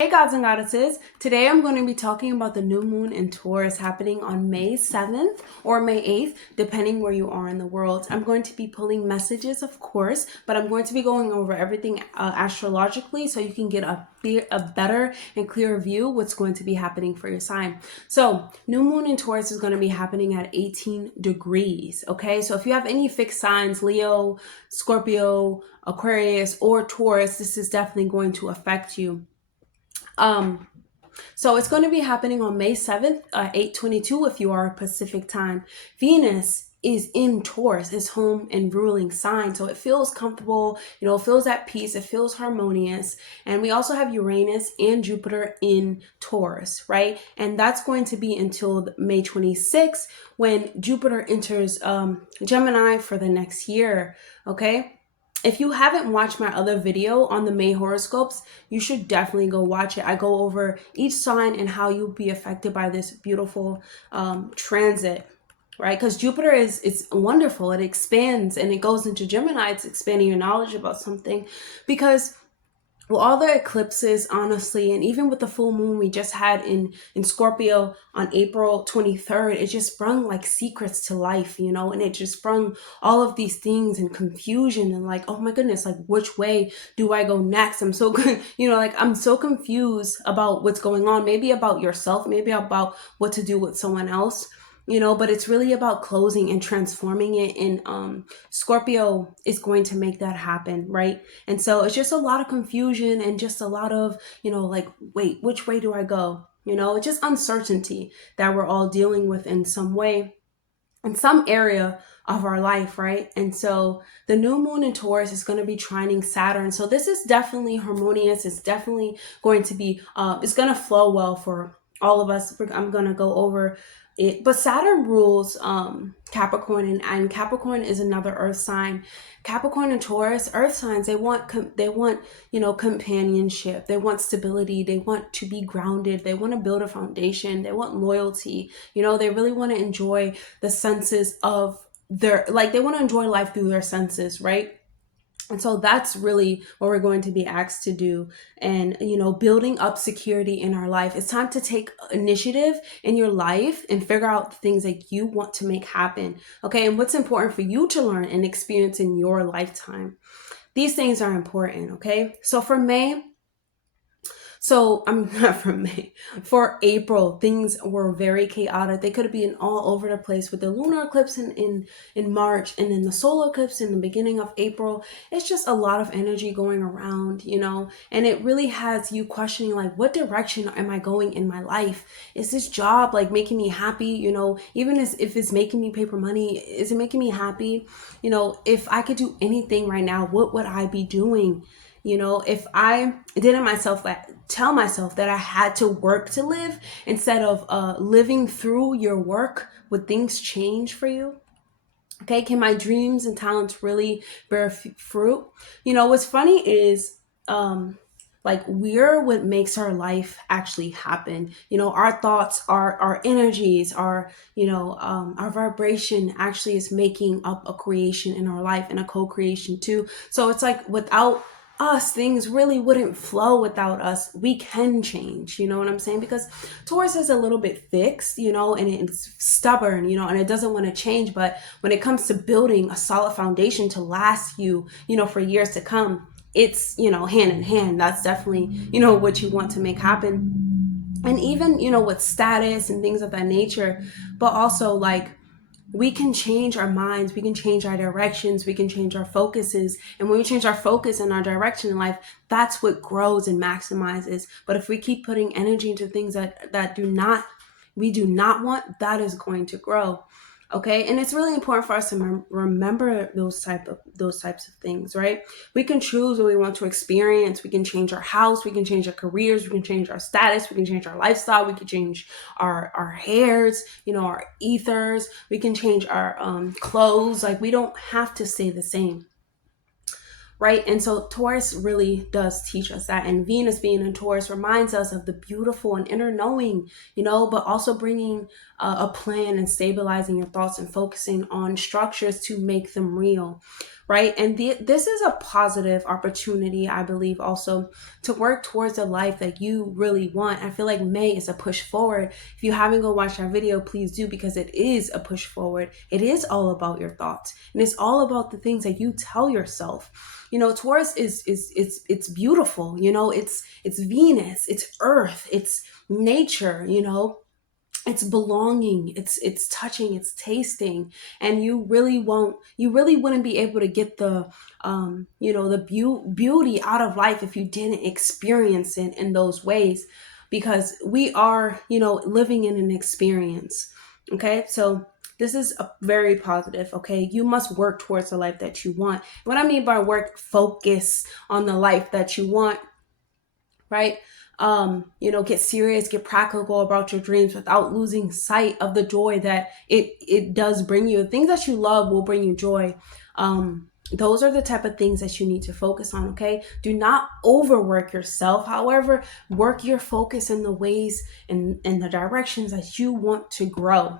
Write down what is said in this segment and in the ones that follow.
Hey gods and goddesses, today I'm going to be talking about the new moon in Taurus happening on May 7th or May 8th, depending where you are in the world. I'm going to be pulling messages, of course, but I'm going to be going over everything astrologically so you can get a better and clearer view what's going to be happening for your sign. So new moon in Taurus is going to be happening at 18 degrees, okay? So if you have any fixed signs, Leo, Scorpio, Aquarius, or Taurus, this is definitely going to affect you. So it's going to be happening on May 7th, 8:22 if you are Pacific time. Venus is in Taurus, is home and ruling sign. So it feels comfortable, it feels at peace, it feels harmonious. And we also have Uranus and Jupiter in Taurus, right? And that's going to be until May 26th when Jupiter enters Gemini for the next year, okay? If you haven't watched my other video on the May horoscopes, you should definitely go watch it. I go over each sign and how you'll be affected by this beautiful transit, right? Because Jupiter it's wonderful. It expands and it goes into Gemini. It's expanding your knowledge about something because all the eclipses, honestly, and even with the full moon we just had in Scorpio on April 23rd, it just brung like secrets to life, and it just brung all of these things and confusion and like, oh my goodness, like which way do I go next? I'm so good, I'm so confused about what's going on, maybe about yourself, maybe about what to do with someone else. But it's really about closing and transforming it. And Scorpio is going to make that happen, right? And so it's just a lot of confusion and just a lot of, like, wait, which way do I go? It's just uncertainty that we're all dealing with in some way, in some area of our life, right? And so the new moon in Taurus is going to be trining Saturn. So this is definitely harmonious. It's definitely going to be, it's going to flow well for all of us. I'm going to go over it, but Saturn rules Capricorn, and Capricorn is another earth sign. Capricorn and Taurus, earth signs, they want companionship, they want stability, they want to be grounded, they want to build a foundation, they want loyalty, they really want to enjoy the senses of they want to enjoy life through their senses, right? And so that's really what we're going to be asked to do. And, building up security in our life. It's time to take initiative in your life and figure out the things that you want to make happen. Okay. And what's important for you to learn and experience in your lifetime. These things are important. Okay. So for May, I'm not from May. For April, things were very chaotic. They could have been all over the place with the lunar eclipse in March and then the solar eclipse in the beginning of April. It's just a lot of energy going around, and it really has you questioning like, what direction am I going in my life? Is this job like making me happy? Even if it's making me paper money, is it making me happy? If I could do anything right now, what would I be doing? If I didn't tell myself that I had to work to live instead of living through your work, would things change for you? Okay, can my dreams and talents really bear fruit? What's funny is we're what makes our life actually happen. Our thoughts, our energies, our vibration actually is making up a creation in our life and a co-creation too. So it's like without us, things really wouldn't flow without us. We can change, you know what I'm saying? Because Taurus is a little bit fixed, and it's stubborn, and it doesn't want to change. But when it comes to building a solid foundation to last you, for years to come, it's, hand in hand. That's definitely, what you want to make happen. And even, with status and things of that nature, but also like, we can change our minds, we can change our directions, we can change our focuses. And when we change our focus and our direction in life, that's what grows and maximizes. But if we keep putting energy into things that we do not want, that is going to grow. Okay. And it's really important for us to remember those types of things, right? We can choose what we want to experience. We can change our house. We can change our careers. We can change our status. We can change our lifestyle. We can change our hairs, our ethers. We can change our clothes. Like, we don't have to stay the same. Right? And so Taurus really does teach us that. And Venus being in Taurus reminds us of the beautiful and inner knowing, but also bringing a plan and stabilizing your thoughts and focusing on structures to make them real. right? And this is a positive opportunity, I believe, also to work towards the life that you really want. I feel like May is a push forward. If you haven't go watch that video, please do, because it is a push forward. It is all about your thoughts, and it's all about the things that you tell yourself. Taurus is it's beautiful. It's Venus, it's Earth, it's nature. It's belonging, it's touching, it's tasting. And you really wouldn't be able to get the beauty out of life if you didn't experience it in those ways, because we are living in an experience. Okay, so this is a very positive. Okay, you must work towards the life that you want. What I mean by work, focus on the life that you want, right? Get serious, get practical about your dreams without losing sight of the joy that it does bring you. Things that you love will bring you joy. Those are the type of things that you need to focus on. Okay, do not overwork yourself. However, work your focus in the ways and in the directions that you want to grow.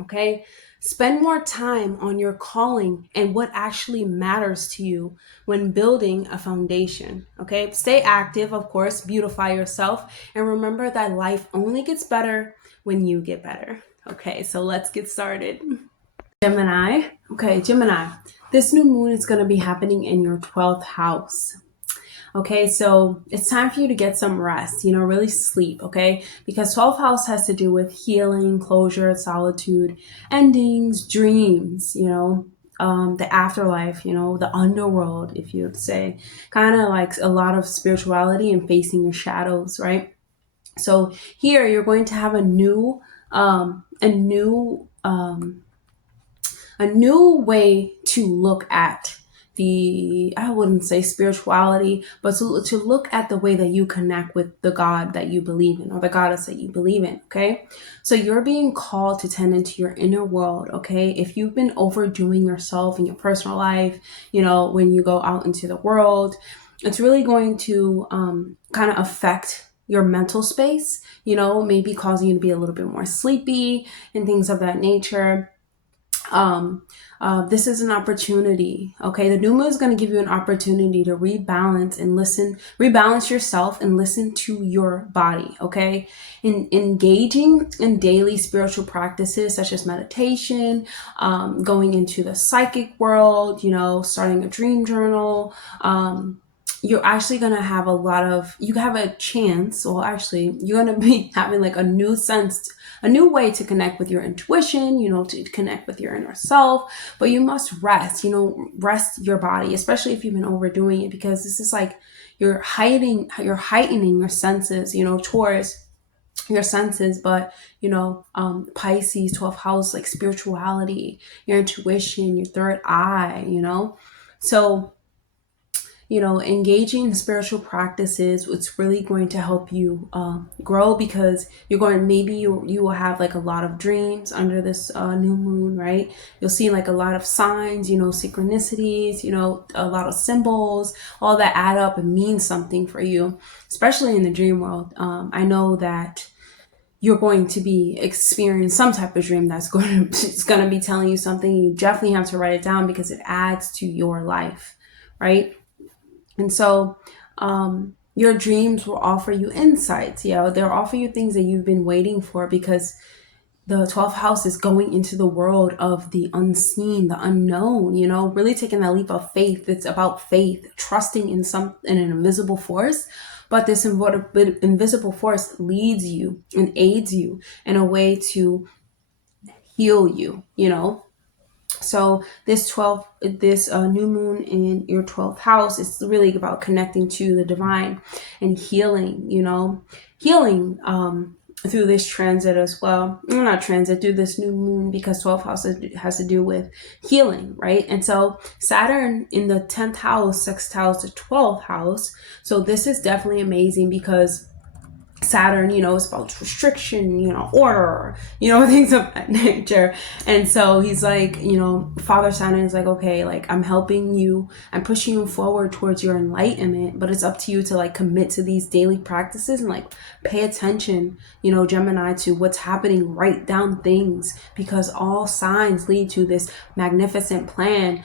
Okay, spend more time on your calling and what actually matters to you when building a foundation. Okay, stay active, of course, beautify yourself, and remember that life only gets better when you get better. Okay, so let's get started. Gemini. Okay, Gemini, this new moon is going to be happening in your 12th house. Okay, so it's time for you to get some rest, really sleep, okay? Because 12th house has to do with healing, closure, solitude, endings, dreams, the afterlife, the underworld, if you would say. Kind of like a lot of spirituality and facing your shadows, right? So here you're going to have a new way to look at I wouldn't say spirituality, but to look at the way that you connect with the God that you believe in, or the goddess that you believe in. Okay, so you're being called to tend into your inner world. Okay, if you've been overdoing yourself in your personal life, when you go out into the world, it's really going to kind of affect your mental space, maybe causing you to be a little bit more sleepy and things of that nature. This is an opportunity. Okay, the new moon is going to give you an opportunity to rebalance yourself and listen to your body. Okay, engaging in daily spiritual practices such as meditation, going into the psychic world, starting a dream journal. You're actually going to have you're going to be having like a new way to connect with your intuition, to connect with your inner self. But you must rest, rest your body, especially if you've been overdoing it, because this is like you're heightening your senses, towards your senses. But Pisces, 12th house, like spirituality, your intuition, your third eye, so engaging in spiritual practices, it's really going to help you grow, because you will have like a lot of dreams under this new moon, right? You'll see like a lot of signs, synchronicities, a lot of symbols, all that add up and mean something for you, especially in the dream world. I know that you're going to be experiencing some type of dream it's going to be telling you something. You definitely have to write it down, because it adds to your life, right? And so your dreams will offer you insights. They'll offer you things that you've been waiting for, because the 12th house is going into the world of the unseen, the unknown, really taking that leap of faith. It's about faith, trusting in an invisible force. But this invisible force leads you and aids you in a way to heal you, So this new moon in your 12th house is really about connecting to the divine and healing, through this transit as well. Not transit, through this new moon, because 12th house has to do with healing, right? And so Saturn in the 10th house sextiles the 12th house. So this is definitely amazing, because Saturn, is about restriction, order, things of that nature. And so he's like, Father Saturn is like, okay, like I'm helping you, I'm pushing you forward towards your enlightenment, but it's up to you to like commit to these daily practices and like pay attention, Gemini, to what's happening. Write down things, because all signs lead to this magnificent plan.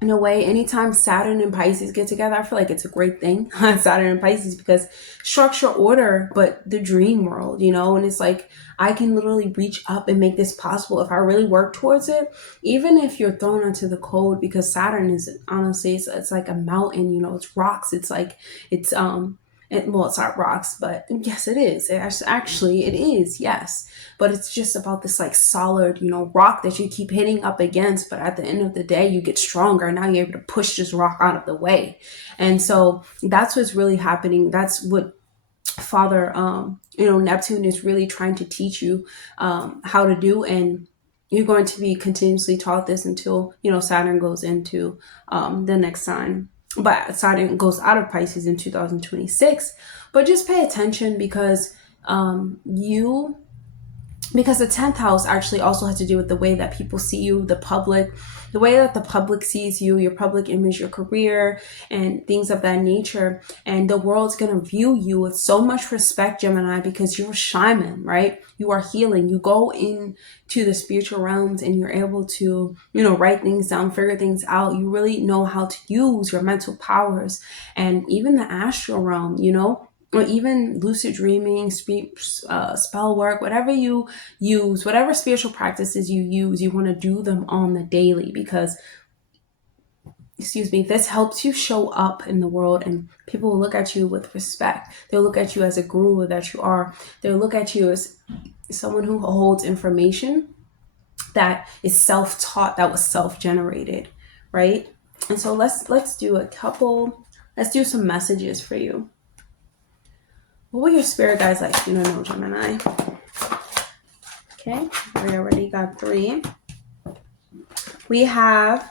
in a way, anytime Saturn and Pisces get together, I feel like it's a great thing. Saturn and Pisces, because structure, order, but the dream world, you know, and it's like I can literally reach up and make this possible if I really work towards it. Even if you're thrown into the cold, because Saturn is honestly, it's like a mountain, you know, it's rocks. It's like it's well, it's not rocks, but yes, it is. Actually, it is, yes. But it's just about this like solid, you know, rock that you keep hitting up against. But at the end of the day, you get stronger. And now you're able to push this rock out of the way. And so that's what's really happening. That's what Father, you know, Neptune is really trying to teach you how to do. And you're going to be continuously taught this until, you know, Saturn goes into the next sign. But Saturn goes out of Pisces in 2026. But just pay attention, because because the 10th house actually also has to do with the way that people see you, the public, the way that the public sees you, your public image, your career, and things of that nature. And the world's going to view you with so much respect, Gemini, because you're a shaman, right? You are healing. You go into the spiritual realms and you're able to, you know, write things down, figure things out. You really know how to use your mental powers, and even the astral realm, you know, or even lucid dreaming, spell work, whatever you use, whatever spiritual practices you use, you want to do them on the daily, because, excuse me, this helps you show up in the world, and people will look at you with respect. They'll look at you as a guru that you are. They'll look at you as someone who holds information that is self-taught, that was self-generated, right? And so let's do some messages for you. What will your spirit guides like you? No, Gemini. Okay, we already got 3. We have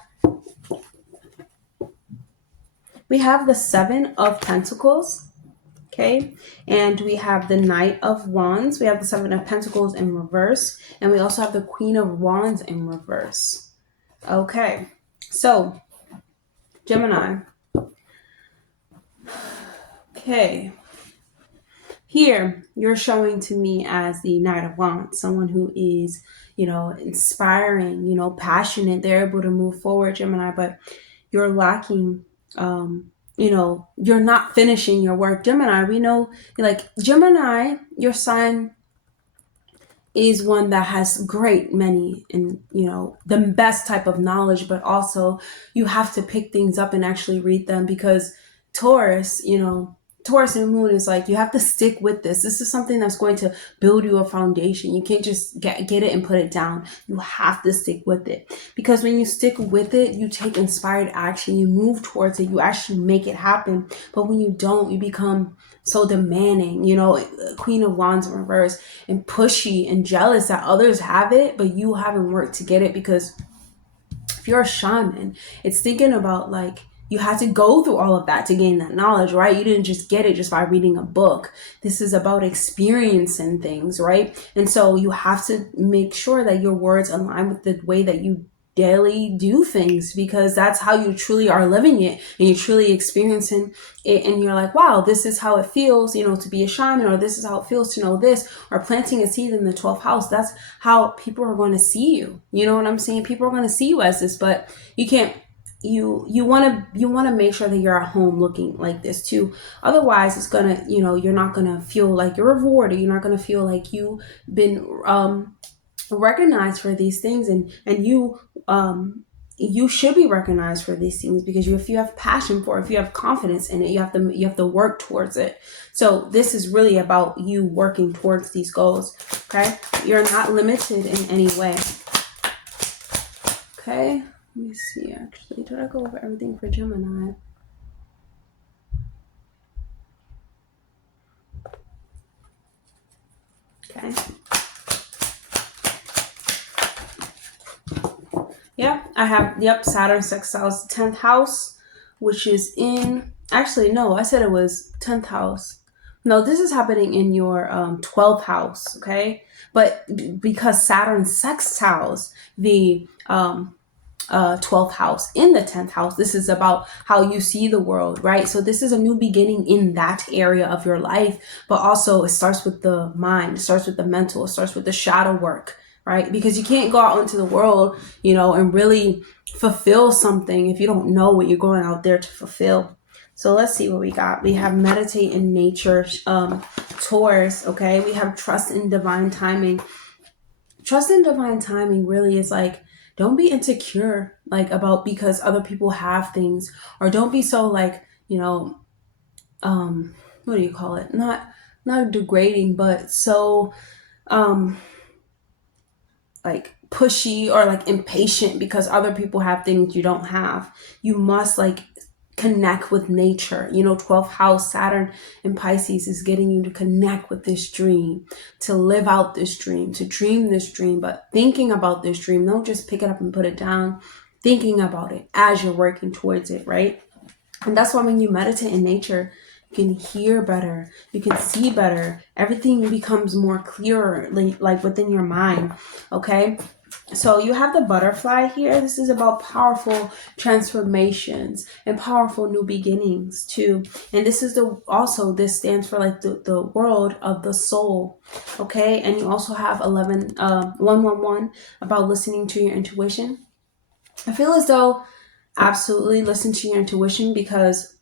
the 7 of Pentacles, okay? And we have the Knight of Wands. We have the 7 of Pentacles in reverse. And we also have the Queen of Wands in reverse. Okay, so Gemini. Okay. Here, you're showing to me as the Knight of Wands, someone who is, you know, inspiring, you know, passionate. They're able to move forward, Gemini, but you're lacking, you know, you're not finishing your work. Gemini, we know, like, Gemini, your sign is one that has many, and, you know, the best type of knowledge, but also you have to pick things up and actually read them, because Taurus, you know, Taurus and Moon is like, you have to stick with this. This is something that's going to build you a foundation. You can't just get it and put it down. You have to stick with it, because when you stick with it, you take inspired action, you move towards it, you actually make it happen. But when you don't, you become so demanding, you know, Queen of Wands in reverse, and pushy and jealous that others have it, but you haven't worked to get it. Because if you're a shaman, it's thinking about like, you had to go through all of that to gain that knowledge, right? You didn't just get it just by reading a book. This is about experiencing things, right? And so you have to make sure that your words align with the way that you daily do things, because that's how you truly are living it, and you're truly experiencing it, and you're like, wow, this is how it feels, you know, to be a shaman, or this is how it feels to know this, or planting a seed in the 12th house. That's how people are going to see you. You know what I'm saying? People are going to see you as this, but you can't. You want to make sure that you're at home looking like this too. Otherwise, it's gonna, you know, you're not gonna feel like you're rewarded. You're not gonna feel like you've been recognized for these things, and you should be recognized for these things, because if you have passion for it, if you have confidence in it, you have to work towards it. So this is really about you working towards these goals. Okay, you're not limited in any way. Okay. Let me see, actually. Did I go over everything for Gemini? Okay. Yeah, I have, Saturn sextiles the 10th house, which is in, actually, no, I said it was 10th house. No, this is happening in your 12th house, okay? But because Saturn sextiles the 12th house in the 10th house, this is about how you see the world, right? So this is a new beginning in that area of your life, but also it starts with the mind, it starts with the mental, it starts with the shadow work, right? Because you can't go out into the world, you know, and really fulfill something if you don't know what you're going out there to fulfill. So let's see what we got. We have meditate in nature, Taurus, okay? We have trust in divine timing. Trust in divine timing really is like, don't be insecure, like, about because other people have things, or don't be so like, you know, what do you call it? Not degrading, but so, like pushy or like impatient because other people have things you don't have. You must like connect with nature. You know, 12th house Saturn in Pisces is getting you to connect with this dream, to live out this dream, to dream this dream, but thinking about this dream. Don't just pick it up and put it down. Thinking about it as you're working towards it, right? And that's why when you meditate in nature, you can hear better, you can see better, everything becomes more clearer, like within your mind, okay? So you have the butterfly here. This is about powerful transformations and powerful new beginnings too. And this is this stands for like the world of the soul, okay? And you also have 111 about listening to your intuition. I feel as though absolutely listen to your intuition, because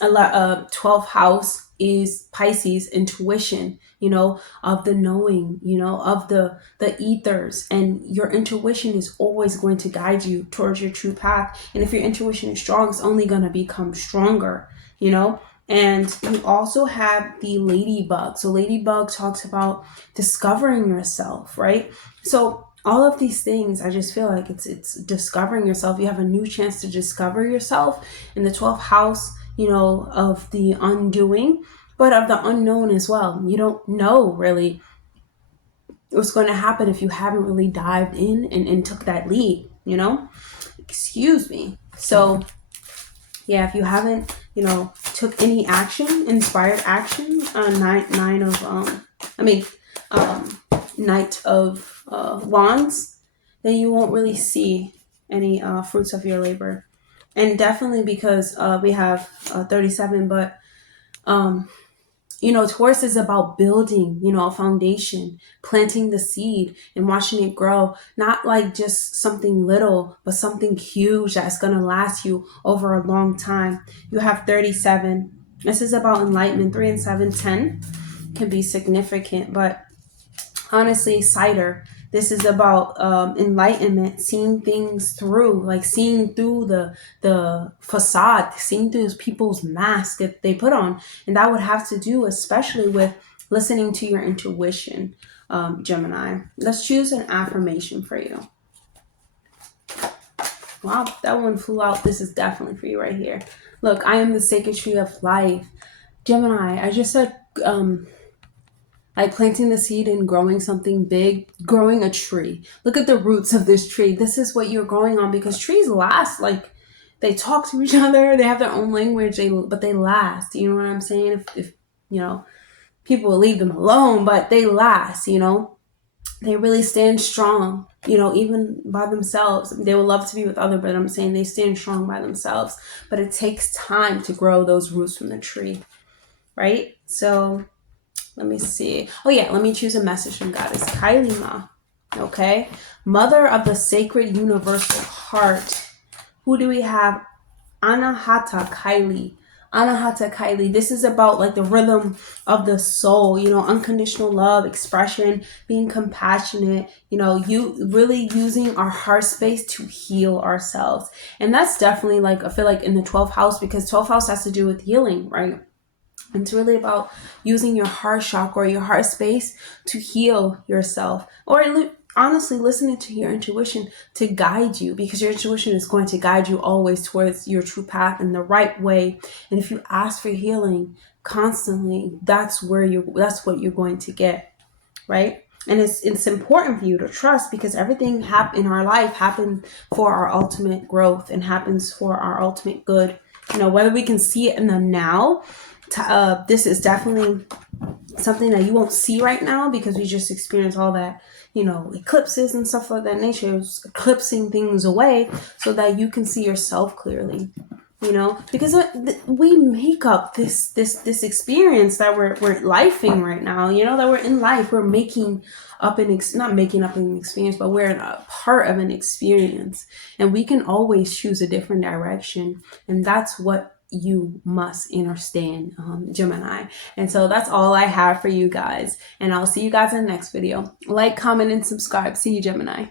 12th house is Pisces, intuition, you know, of the knowing, you know, of the ethers, and your intuition is always going to guide you towards your true path. And if your intuition is strong, it's only going to become stronger, you know. And you also have the ladybug. So ladybug talks about discovering yourself, right? So all of these things, I just feel like it's discovering yourself. You have a new chance to discover yourself in the 12th house, you know, of the undoing, but of the unknown as well. You don't know really what's going to happen if you haven't really dived in and took that lead, you know? Excuse me. So yeah, if you haven't, you know, took any action, inspired action, Knight of Wands, then you won't really see any fruits of your labor. And definitely because we have 37, but you know, Taurus is about building, you know, a foundation, planting the seed and watching it grow. Not like just something little, but something huge that's going to last you over a long time. You have 37. This is about enlightenment. 3 and 7, 10 can be significant, but honestly, cider. This is about enlightenment, seeing things through, like seeing through the facade, seeing through people's mask that they put on. And that would have to do especially with listening to your intuition, Gemini. Let's choose an affirmation for you. Wow, that one flew out. This is definitely for you right here. Look, I am the sacred tree of life. Gemini, I just said like planting the seed and growing something big, growing a tree. Look at the roots of this tree. This is what you're growing on, because trees last. Like, they talk to each other. They have their own language, but they last. You know what I'm saying? If you know, people will leave them alone, but they last, you know. They really stand strong, you know, even by themselves. They would love to be with others, but I'm saying they stand strong by themselves. But it takes time to grow those roots from the tree, right? So let me see. Oh yeah, let me choose a message from Goddess Kylie Ma. Okay. Mother of the Sacred Universal Heart. Who do we have? Anahata Kylie. Anahata Kylie. This is about like the rhythm of the soul, you know, unconditional love, expression, being compassionate, you know, you really using our heart space to heal ourselves. And that's definitely like, I feel like in the 12th house, because 12th house has to do with healing, right? It's really about using your heart chakra or your heart space to heal yourself, or honestly listening to your intuition to guide you, because your intuition is going to guide you always towards your true path in the right way. And if you ask for healing constantly, that's what you're going to get, right? And it's important for you to trust, because everything in our life happens for our ultimate growth and happens for our ultimate good. You know, whether we can see it in the now. This is definitely something that you won't see right now, because we just experienced all that, you know, eclipses and stuff like that nature. It's eclipsing things away so that you can see yourself clearly. you know, because we make up this experience that we're lifing right now, you know, that we're in life. We're making up not making up an experience, but we're a part of an experience, and we can always choose a different direction, and that's what you must understand, Gemini. And so that's all I have for you guys, and I'll see you guys in the next video. Like, comment, and subscribe. See you, Gemini.